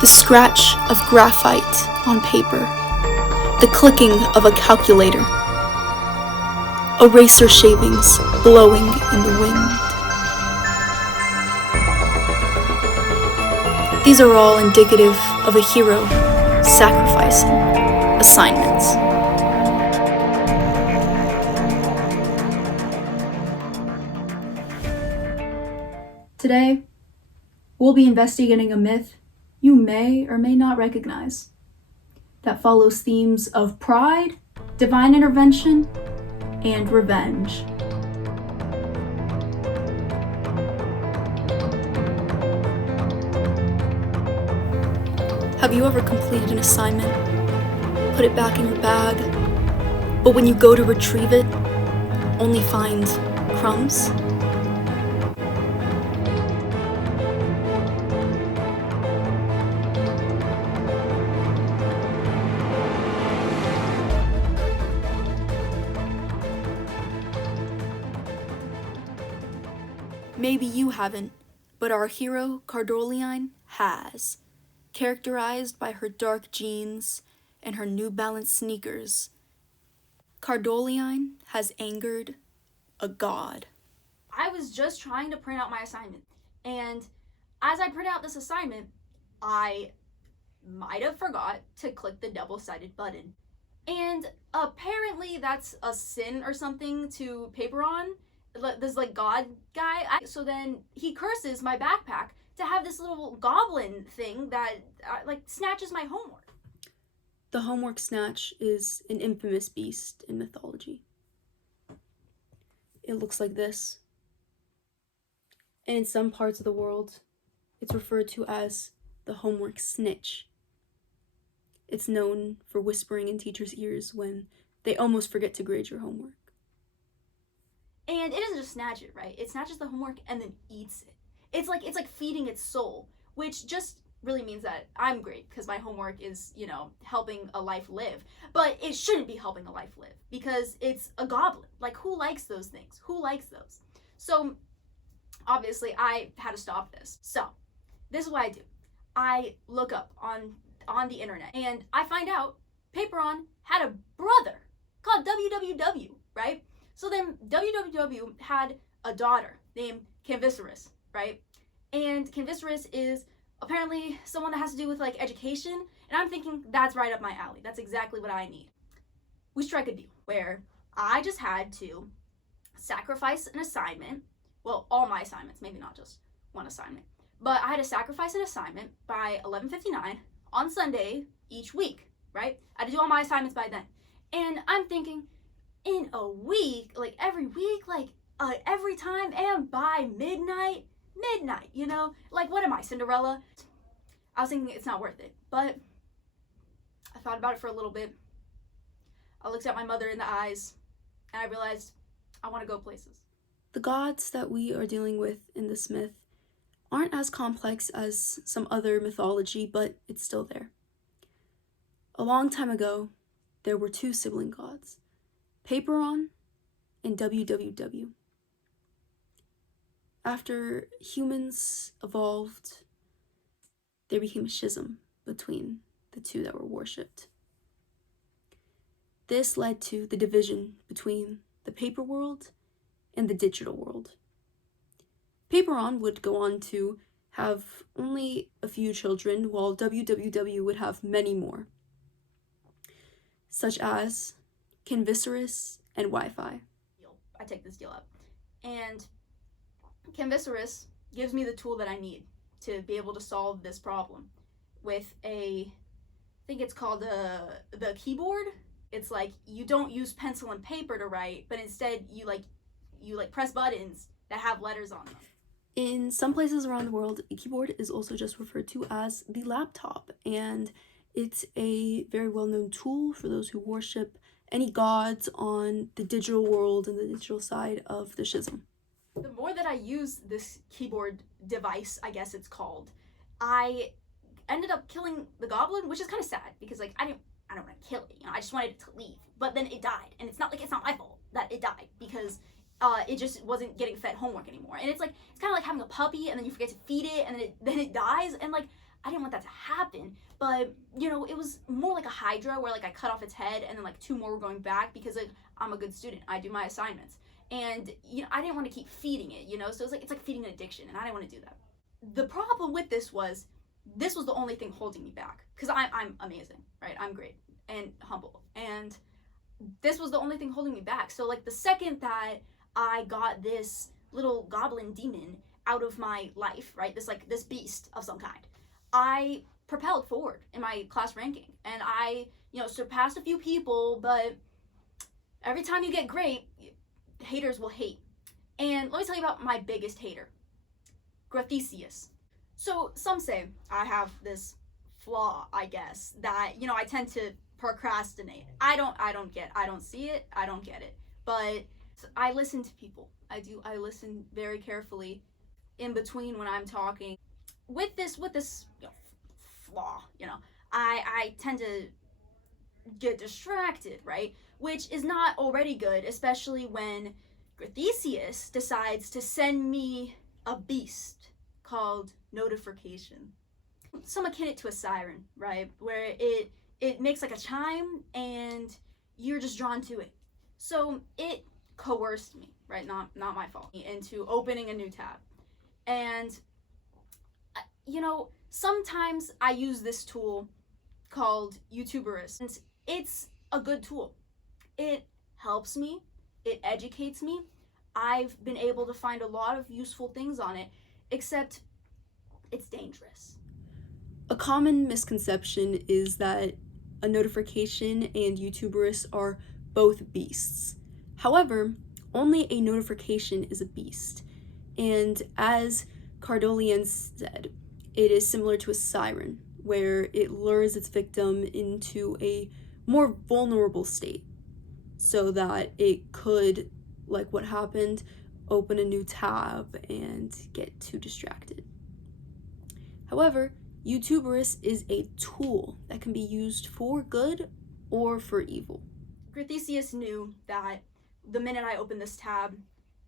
The scratch of graphite on paper, the clicking of a calculator, eraser shavings blowing in the wind. These are all indicative of a hero sacrificing assignments. Today, we'll be investigating a myth you may or may not recognize that follows themes of pride, divine intervention, and revenge. Have you ever completed an assignment, put it back in your bag, but when you go to retrieve it, only find crumbs? Maybe you haven't, but our hero, Cardolyine, has. Characterized by her dark jeans and her New Balance sneakers, Cardolyine has angered a god. I was just trying to print out my assignment, and as I print out this assignment, I might have forgot to click the double-sided button. And apparently that's a sin or something to paper on. This god guy. So then he curses my backpack to have this little goblin thing that snatches my homework. The homework snatch is an infamous beast in mythology. It looks like this. And in some parts of the world, it's referred to as the homework snitch. It's known for whispering in teachers' ears when they almost forget to grade your homework. And it doesn't just snatch it, right? It snatches the homework and then eats it. It's like feeding its soul, which just really means that I'm great because my homework is, helping a life live. But it shouldn't be helping a life live because it's a goblin. Like, who likes those things? Who likes those? So, obviously, I had to stop this. So, this is what I do. I look up on the internet and I find out Paperon had a brother called WWW, right? So then WWW had a daughter named Canvicerus, right? And Canvicerus is apparently someone that has to do with education, and I'm thinking that's right up my alley. That's exactly what I need. We strike a deal where I just had to sacrifice an assignment. Well, all my assignments, maybe not just one assignment, but I had to sacrifice an assignment by 11:59 on Sunday each week, right? I had to do all my assignments by then. And I'm thinking, in a week, every week, every time, and by midnight, what am I, Cinderella? I was thinking it's not worth it, but I thought about it for a little bit. I looked at my mother in the eyes, and I realized I want to go places. The gods that we are dealing with in this myth aren't as complex as some other mythology, but it's still there. A long time ago, there were two sibling gods, Paperon and WWW. After humans evolved, there became a schism between the two that were worshipped. This led to the division between the paper world and the digital world. Paperon would go on to have only a few children, while WWW would have many more, such as Canvicerus and Wi-Fi. I take this deal up, and Canvicerus gives me the tool that I need to be able to solve this problem with I think it's called the keyboard. It's you don't use pencil and paper to write, but instead you press buttons that have letters on them. In some places around the world, a keyboard is also just referred to as the laptop, and it's a very well-known tool for those who worship any gods on the digital world and the digital side of the schism. The more that I use this keyboard device, I guess it's called, I ended up killing the goblin, which is kind of sad because I don't want to kill it. I just wanted it to leave, but then it died, and it's not my fault that it died because it just wasn't getting fed homework anymore. And it's kind of like having a puppy and then you forget to feed it and then it dies, and I didn't want that to happen, but it was more like a hydra where like I cut off its head and then like two more were going back because like, I'm a good student. I do my assignments. And I didn't want to keep feeding it, so it's like feeding an addiction, and I didn't want to do that. The problem with this was the only thing holding me back, because I'm amazing, right? I'm great and humble, and this was the only thing holding me back. So like the second that I got this little goblin demon out of my life, right, this beast of some kind, I propelled forward in my class ranking, and I surpassed a few people. But every time you get great, haters will hate. And let me tell you about my biggest hater, Grathesius. So some say I have this flaw, I guess, that I tend to procrastinate. I don't see it, I don't get it. But I listen to people. I listen very carefully in between when I'm talking. With this flaw, I tend to get distracted, right? Which is not already good, especially when Grathesius decides to send me a beast called Notification. Some akin it to a siren, right? Where it makes like a chime and you're just drawn to it. So it coerced me, right? Not my fault, into opening a new tab. And sometimes I use this tool called YouTuberist. And it's a good tool. It helps me, it educates me. I've been able to find a lot of useful things on it, except it's dangerous. A common misconception is that a notification and YouTuberist are both beasts. However, only a notification is a beast. And as Cardolyine said, it is similar to a siren, where it lures its victim into a more vulnerable state so that it could, like what happened, open a new tab and get too distracted. However, YouTuberist is a tool that can be used for good or for evil. Grathesius knew that the minute I opened this tab,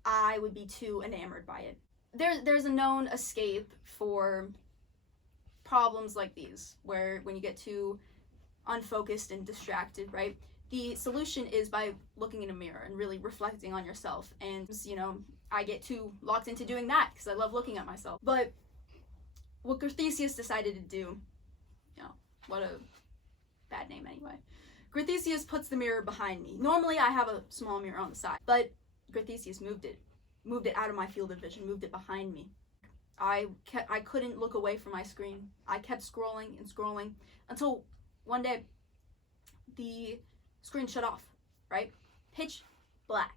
I would be too enamored by it. There's a known escape for problems like these, where when you get too unfocused and distracted, right? The solution is by looking in a mirror and really reflecting on yourself. And, I get too locked into doing that because I love looking at myself. But what Grathesius decided to do, what a bad name anyway. Grathesius puts the mirror behind me. Normally I have a small mirror on the side, but Grathesius moved it out of my field of vision, moved it behind me. I couldn't look away from my screen. I kept scrolling and scrolling until one day the screen shut off, right? Pitch black.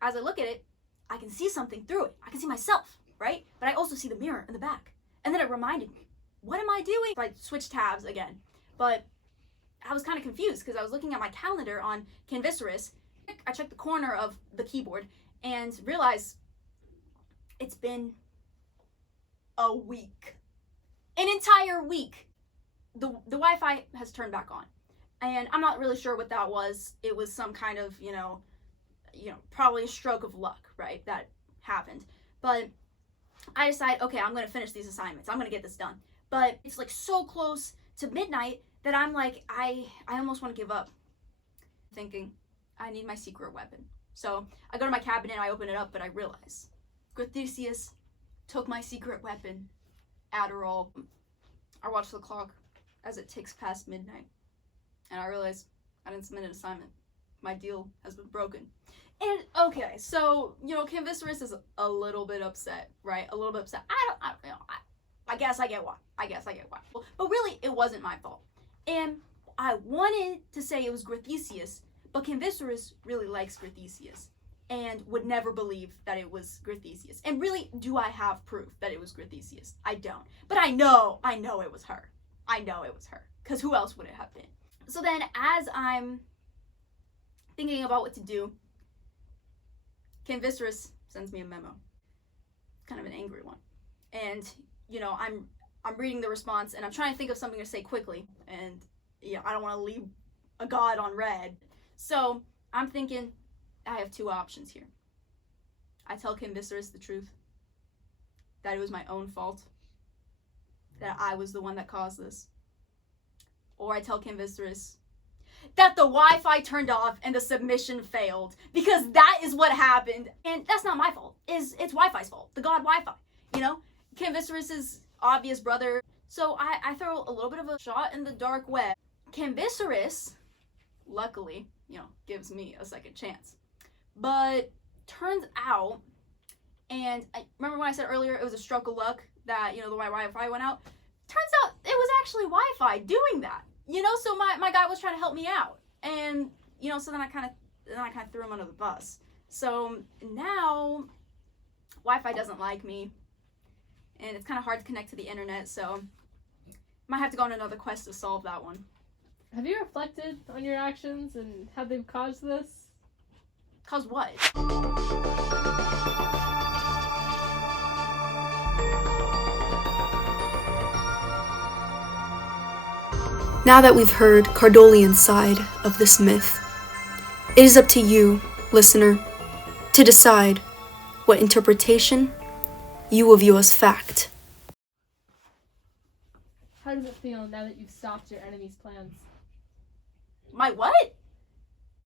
As I look at it, I can see something through it. I can see myself, right? But I also see the mirror in the back. And then it reminded me, what am I doing? I switched tabs again. But I was kind of confused because I was looking at my calendar on Canvisaurus. I checked the corner of the keyboard and realized it's been a week. An entire week. The Wi-Fi has turned back on. And I'm not really sure what that was. It was some kind of, probably a stroke of luck, right? That happened. But I decided, okay, I'm going to finish these assignments. I'm going to get this done. But it's like so close to midnight that I'm like, I almost want to give up. Thinking, I need my secret weapon. So I go to my cabinet, I open it up, but I realize Grathesius took my secret weapon, Adderall. I watch the clock as it ticks past midnight. And I realize I didn't submit an assignment. My deal has been broken. And okay, so Canvisaurus is a little bit upset, right? A little bit upset. I guess I get why. But really, it wasn't my fault. And I wanted to say it was Grathesius, but Canvisaurus really likes Grathesius and would never believe that it was Grathesius. And really, do I have proof that it was Grathesius? I don't. But I know it was her. I know it was her. Because who else would it have been? So then, as I'm thinking about what to do, Canvisaurus sends me a memo. Kind of an angry one. And, I'm reading the response and I'm trying to think of something to say quickly. And, I don't want to leave a god on red. So I'm thinking, I have two options here. I tell Canvisaurus the truth, that it was my own fault, that I was the one that caused this. Or I tell Canvisterus that the Wi-Fi turned off and the submission failed, because that is what happened. And that's not my fault. It's Wi-Fi's fault. The god Wi-Fi, you know? Canvisterus's obvious brother. So I throw a little bit of a shot in the dark web. Canvisterus, luckily, gives me a second chance. But turns out, and I remember when I said earlier it was a stroke of luck that, the Wi-Fi went out? Turns out it was actually Wi-Fi doing that. So my guy was trying to help me out. And, so then I kind of threw him under the bus. So now Wi-Fi doesn't like me. And it's kind of hard to connect to the internet, so might have to go on another quest to solve that one. Have you reflected on your actions and how they've caused this? Cause what? Now that we've heard Cardolyone's side of this myth, it is up to you, listener, to decide what interpretation you will view as fact. How does it feel now that you've stopped your enemy's plans? My what?